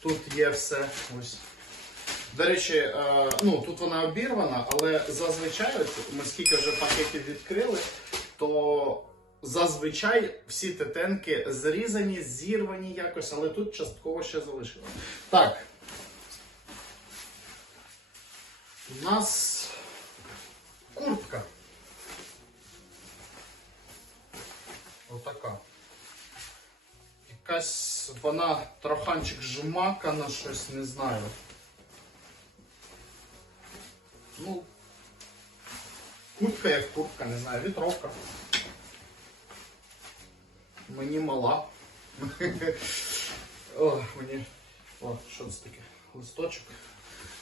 Тут є все. Ось. До речі, е, ну тут вона обірвана, але зазвичай, ми скільки вже пакетів відкрили, то зазвичай всі тетенки зрізані, зірвані якось, але тут частково ще залишилось. Так. У нас куртка. Отака. Якась вона троханчик жмакана, щось не знаю. Ну, куртка як куртка, не знаю, вітровка. Мені мала. О, мені. О, що це таке? Листочок.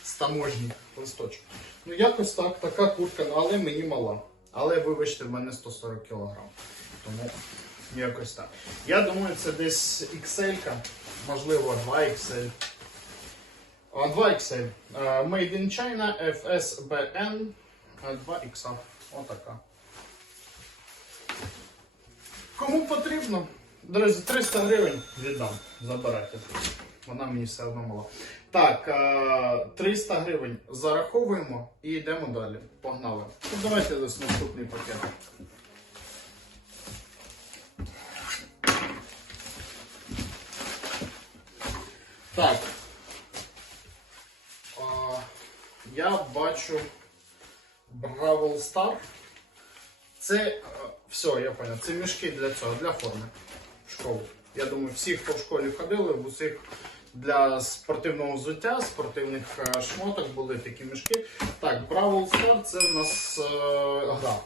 З таможні листочок. Ну, якось так, така куртка, ну, але мені мала. Але вибачте, в мене 140 кг. Тому якось так. Я думаю, це десь XL, можливо, 2XL. А, 2XL. Е, Made in China FSBN 2XL. Отака. Кому потрібно? Друзі, 300 гривень віддам. Забирайте. Вона мені все одно мала. Так, е, 300 гривень зараховуємо і йдемо далі. Погнали. Давайте ось наступний пакет. Так. А, я бачу Бравл Star. Це е, все, я понял. Це мішки для цього, для форми в школу. Я думаю, всі, хто в школі ходили, в усіх для спортивного взуття, спортивних е, шмоток були такі мішки. Так, Бравл Star це в нас е, гра.